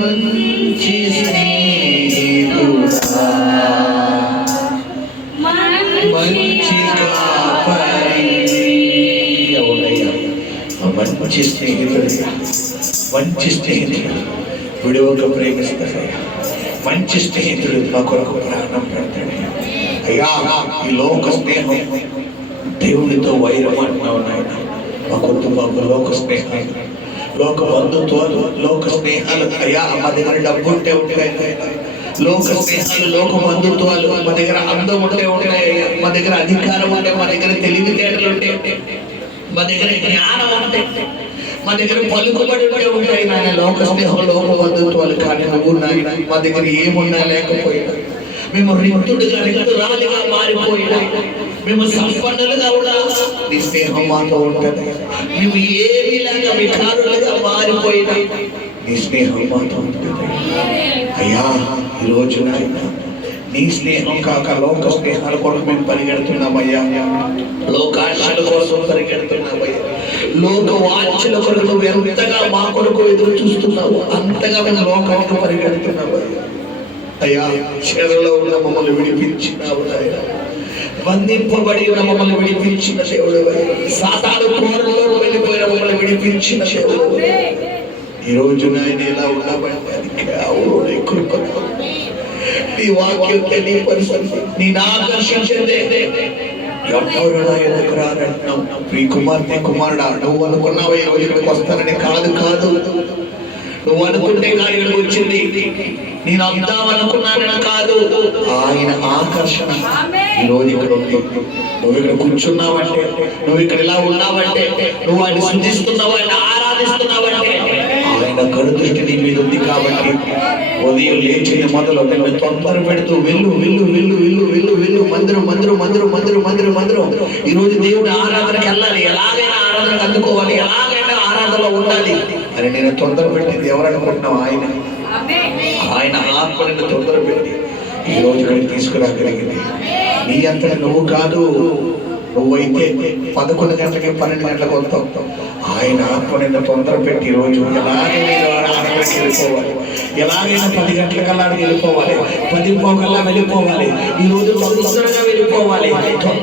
మంచి స్నేహితుడా, మంచి కాపరి. అవునయ్యా, మంచి స్నేహితుడు, మంచి స్నేహితుడు విడువక ప్రేమిస్తాడయ్యా. మంచి స్నేహితుడు మా కొరకు ప్రాణం పెడతాడు. అయ్యా, ఈ లోక స్నేహం దేవునితో వైరం అంటున్నావు నాయన. మా కుటుంబం లోక స్నేహాలు, లోక బంధుత్వాలు, లోక స్నేహాలు అయ్యా మా దగ్గర డబ్బు ఉంటే ఉంటాయి. లోక స్నేహాలు, లోక బంధుత్వాలు మా దగ్గర అందం ఉంటే ఉంటాయి. మా దగ్గర అధికారం ఉంటే, మా దగ్గర తెలివితేటలు ఉంటే, మా దగ్గర జ్ఞానం ఉంటే, మా దగ్గర పలుకుబడి ఉంటాయి నాయన. లోక స్నేహం, లోక బంధుత్వాలు. కానీ నువ్వు నాయన మా దగ్గర ఏమున్నా లేకపోయినా, మేము రిక్తుడుగా రిక్తురాలిగా మారిపోయినా, మేము సంపన్నులుగా కూడా నీ స్నేహం మాతో ఉంటుంది. మేము ఏమీ లేక వికారులుగా మారిపోయినా నీ స్నేహం మాతో ఉంటుంది. అయ్యా, ఈ రోజు నీ స్నేహం కాక లోక స్నేహాల కొరకు మేము పరిగెడుతున్నామయ్యా. లోకాశల కోసం పరిగెడుతున్నామయ్యా. లోక వాంఛల కొరకు నువ్వు ఎంతగా మా కొరకు ఎదురు చూస్తున్నావు అంతగా మేము లోకానికి పరిగెడుతున్నావు అయ్యా. చెరలో ఉన్న మమ్మల్ని విడిపించినావు నాయన. బంధింపబడి ఉన్న మమ్మల్ని విడిపించిన దేవుడు, సాతాను కోరలో వెళ్ళిపోయిన మమ్మల్ని విడిపించిన దేవుడు. ఈ రోజు నాయన ఎలా ఉన్నామంటే నీ కృప, నీ వాక్యం తెలియపరిచింది, నేను ఆకర్షించిందే. ఎవరు నా ఎదుకు రానంటున్నావు. ఈ కుమార్తె కుమారుడా, నువ్వు అనుకున్నావు ఈ రోజు ఇక్కడికి వస్తానని. కాదు, నువ్వు అనుకుంటే కాదు ఇక్కడికి వచ్చింది. నేను అందామనుకున్నానని కాదు, ఆయన ఆకర్షణ ఈ రోజు ఇక్కడ ఉంది. నువ్వు ఇక్కడ కూర్చున్నావంటే, నువ్వు ఇక్కడ ఇలా ఉన్నావంటే, నువ్వు ఆయన స్తుతిస్తున్నావు, ఆయన ఆరాధిస్తున్నావంటే ఆయన కనుదృష్టి నీ మీద ఉంది. కాబట్టి ఉదయం లేచిన మొదలు నిన్ను తొందర పెడుతూ వెళ్ళు వెళ్ళు వెళ్ళు వెళ్ళు వెళ్ళు వెళ్ళు మందిరం మందిరం మందిరం మందిరం మందిరం మందిరం. ఈ రోజు దేవుడు ఆరాధనకి వెళ్ళాలి, ఎలాగైనా ఆరాధనకు అందుకోవాలి, ఎలాగైనా ఆరాధనలో ఉండాలి అని నేను తొందర పెట్టింది ఎవరనుకుంటున్నావు? ఆయన ఆత్మ నిన్ను తొందర పెట్టి ఈ రోజు ఇక్కడికి తీసుకురాగలిగింది. నీ అంతటి నువ్వు కాదు. నువ్వైతే 11 గంటలకి 12 గంటలకు వస్తావు. ఆయన ఆత్మ నిన్ను తొందర పెట్టి ఈ రోజు ఎలాగైనా ఆరాధనకి వెళ్ళిపోవాలి, ఎలాగైనా 10 గంటలకల్లా వెళ్ళిపోవాలి, 10:15 వెళ్ళిపోవాలి. ఈ రోజు తొందరగా వెళ్ళిపోవాలి,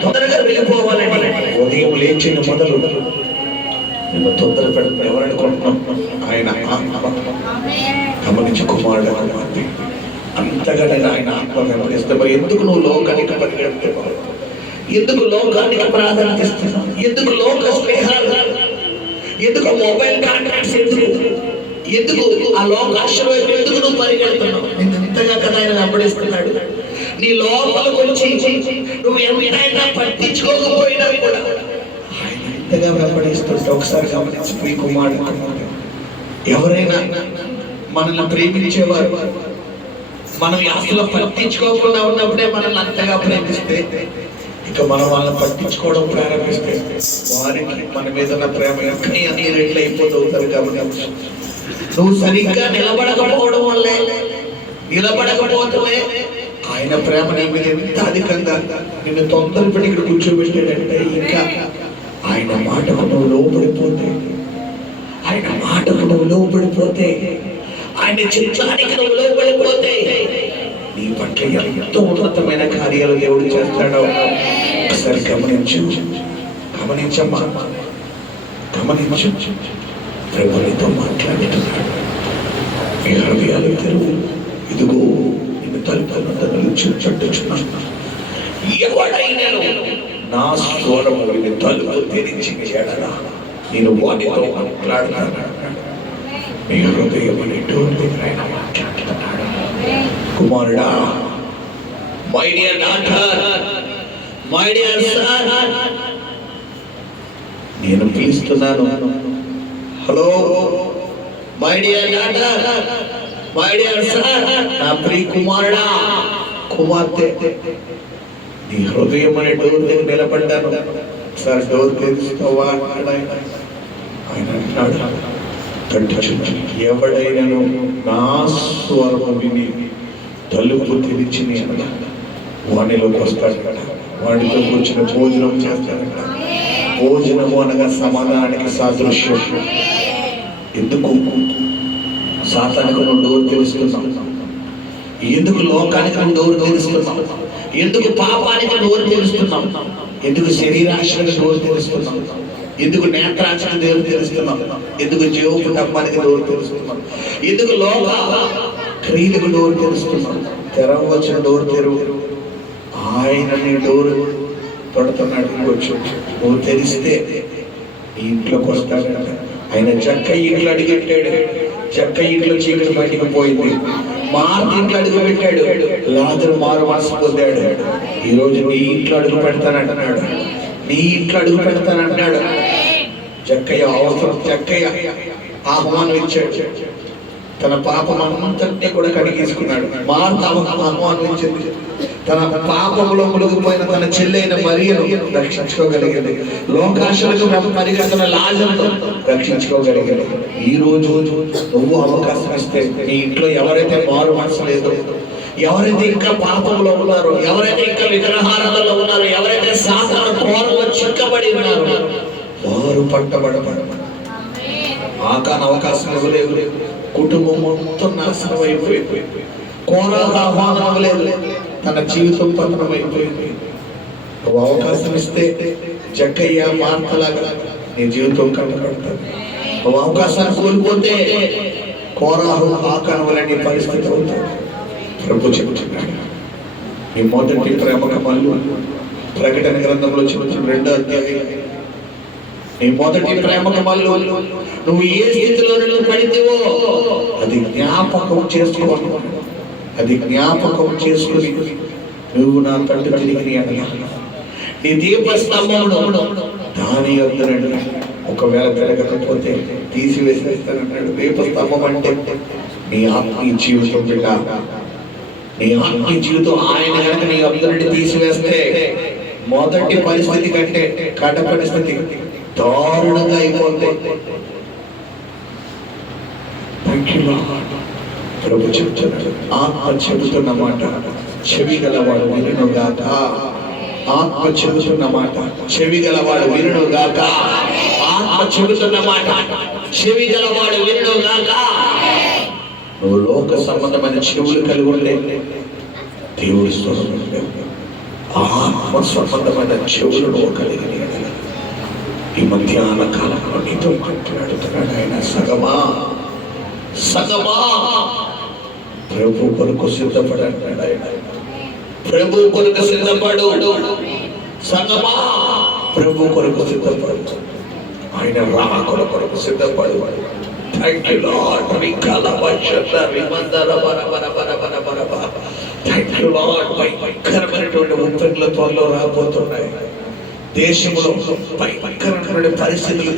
తొందరగా వెళ్ళిపోవాలని ఉదయం లేచిన మొదలు నిన్ను తొందర పెడుతుంది ఎవరనుకుంటున్నాం? ఆయన ఆత్మ. గమనించి కుమారుడు కుమార్తె అంతగా నేను ఆయన ఆత్మ గమనిస్తే మరి ఎందుకు నువ్వు లోకానికి పరిగెడుతున్నావు? ఎందుకు లోకానికి ప్రాధాన్యత ఇస్తున్నావు? ఎందుకు లోక స్నేహాలు, ఎందుకు మొబైల్ కాంటాక్ట్స్, ఎందుకు ఆ లోకాశలో ఎందుకు నువ్వు పరిగెడుతున్నావు? నిన్ను ఇంతగా కదా ఆయన వెంబడిస్తున్నాడు. నీ లోపలికి వచ్చి నువ్వు ఎంతైనా పట్టించుకోకపోయినా కూడా ఆయన ఇంతగా వెంబడిస్తుంటే ఒకసారి గమనించి మీ కుమారుడు ఎవరైనా మనల్ని ప్రేమించేవారు మనం అసలు పట్టించుకోకుండా ఉన్నప్పుడే మనల్ని అంతగా ప్రేమిస్తే, ఇక మనం వాళ్ళని పట్టించుకోవడం ప్రారంభిస్తే వారికి మన మీద ఉన్న ప్రేమ ఎక్కడి అన్ని రెట్లు అయిపోతారు. కాబట్టి నువ్వు సరిగ్గా నిలబడకపోవడం వల్లే, నిలబడకపోతే ఆయన ప్రేమ నీ మీద ఎంత అధికంగా నిన్ను తొందర పెట్టి ఇక్కడ కూర్చోబెట్టాడంటే, ఇంకా ఆయన మాటకు నువ్వు లోపడిపోతే, ఆయన మాటకు నువ్వు లోపడిపోతే, ఆయన చిత్తానికి నువ్వు లోబడిపోతే నీ పట్ల ఎంతో ఉన్నతమైన కార్యాలు దేవుడు చేస్తాడో ఒకసారి గమనించమ్మా, గమనించు. ప్రభు నీతో మాట్లాడుతున్నాడు. మీ హృదయాలు తెరువు. ఇదిగో నేను తలుపులను చుట్టుచున్నాను. ఎవడైనాను నా స్వరము విని తలుపు తెరిచి ఎడలా నేను వాటితో మాట్లాడుతున్నాను. మీ హృదయం అనే డోర్ దగ్గర ఆయన మాట్లాడుతున్నాడు. కుమారుడా, my dear daughter, my dear son, నేను పిలుస్తున్నాను. Hello my dear daughter, my dear son, నా ప్రియ కుమారుడా, కుమార్తె, నీ హృదయం అనే డోర్ దగ్గర నిలబడ్డాను. సార్ డోర్ తెరుస్తావా అన్నాడు ఆయన. అంటున్నాడు, ఎవడైనాను నా స్వరము విని తలుపు తెరిచి వాణిలోకి వస్తాడట, వాడితో కూర్చుని భోజనం చేస్తాడట. భోజనము అనగా సమాధానానికి సాదృశ్యం. ఎందుకు సాతానికి నువ్వు డోర్ తెలుస్తున్నావు? ఎందుకు లోకానికి నువ్వు డోర్ తెలుస్తున్నావు? ఎందుకు పాపానికి డోర్ తెలుస్తున్నావు? ఎందుకు శరీరాశలకు డోర్ తెలుస్తున్నావు? ఎందుకు నేత్రాశకు డోర్ తెలుస్తున్నావు? ఎందుకు జీవపు డబ్బానికి డోర్ తెలుస్తున్నావు? ఎందుకు లోక క్రియలకు డోర్ తెలుస్తున్నావు? తెరవచ్చిన డోర్ తెరువు. ఆయన నీ డోర్ పడుతున్నాడు. నువ్వు తెరిస్తే ఈ ఇంట్లోకి వస్తాడంట. ఆయన జక్క ఇంట్లో అడిగెట్టాడు. జక్క ఇంట్లో చీకటి బయటికి పోయింది. మార్త ఇంట్లో అడుగు పెట్టాడు. లాజరు మారు మనసు పొందాడు. ఈరోజు నీ ఇంట్లో అడుగు పెడతానంటున్నాడు. నీ ఇంట్లో అడుగు పెడతానంటున్నాడు. జక్కయ్య అవసరం. జక్కయ్య ఆహ్వానం ఇచ్చాడు. తన పాపం అంతటినీ కూడా కడిగేసుకున్నాడు. మార్త ఆహ్వానం ఇచ్చింది. తన పాపంలో మునిగిపోయిన తన చెల్లైన మరియను రక్షించుకోగలిగింది. లోకాశలకు పరిగెత్తిన లాజరును రక్షించుకోగలిగింది. ఈ రోజు నువ్వు అవకాశం ఇస్తే నీ ఇంట్లో ఎవరైతే మారు మనసు లేదో, ఎవరైతే ఇంకా పాపంలో ఉన్నారో, ఎవరైతే ఇంకా విగ్రహారాధనలో ఉన్నారో, ఎవరైతే సాతాను కోరలో చిక్కబడి ఉన్నారో వారు పట్టబడబడ ఆకాన అవకాశం ఇవ్వలేదు. కుటుంబం మొత్తం నాశనం అయిపోయింది. కోరాకు ఆహ్వానం అవ్వలేదు. తన జీవితం పతనం అయిపోయింది. నువ్వు అవకాశం ఇస్తే జక్కయ్య మార్తలాగా నీ జీవితం కట్టబడతాడు. నువ్వు అవకాశాన్ని కోల్పోతే కోరాహు ఆకారం వల్ల నీ పరిస్థితి అవుతుంది. ప్రభు చెబుతున్నాడు, నీ మొదటి ప్రేమ కమలు ప్రకటన గ్రంథంలో చెబుతున్న 2వ అధ్యాయం. నీ మొదటి ప్రేమ కమలు నువ్వు ఏ స్థితిలో నువ్వు పడితేవో అది జ్ఞాపకం చేసుకోవాలి. అది జ్ఞాపకం చేసుకుని నువ్వు నా తండ్రి తిరిగి అడగాలి. నీ దీపస్తంభమును దాని యొద్దనండి. ఒకవేళ పెరగకపోతే తీసివేసేస్తానన్నాడు. దీపస్తంభం అంటే నీ ఆత్మీయ జీవితం బిడ్డ. నీ ఆత్మీయ జీవితం ఆయన కనుక నీ యొద్దనండి తీసివేస్తే మొదటి పరిస్థితి కంటే కట పరిస్థితి దారుణంగా అయిపోతుంది. ప్రభు చెబుతున్నాడు, ఆత్మ చెబుతున్న మాట చెవి గలవాడు వినుగాక. ఆత్మ చెబుతున్న మాట చెవి గలవాడు వినుగాక. ఆత్మ చెబుతున్న మాట చెవి గలవాడు వినుగాక. నువ్వు లోక సంబంధమైన చెవులు కలిగి ఉండే దేవుడి స్వరం, ఆత్మ సంబంధమైన చెవులు నువ్వు కలిగి ఈ మధ్యాహ్న కాలంలో నీతో మాట్లాడుతున్నాడు ఆయన. సగమా సగమా ప్రభు కొరకు సిద్ధపడు అంటాడు ఆయన. ప్రభు కొరకు సిద్ధపడు. సగమా ప్రభు కొరకు సిద్ధపడు. ఆయన రాకడ కొరకు సిద్ధపడు. Thank you lord. Thank you lord. భయంకరమైనటువంటి ఉద్యోగుల త్వరలో రాబోతున్నాయి. దేశంలో భయంకరమైన పరిస్థితులు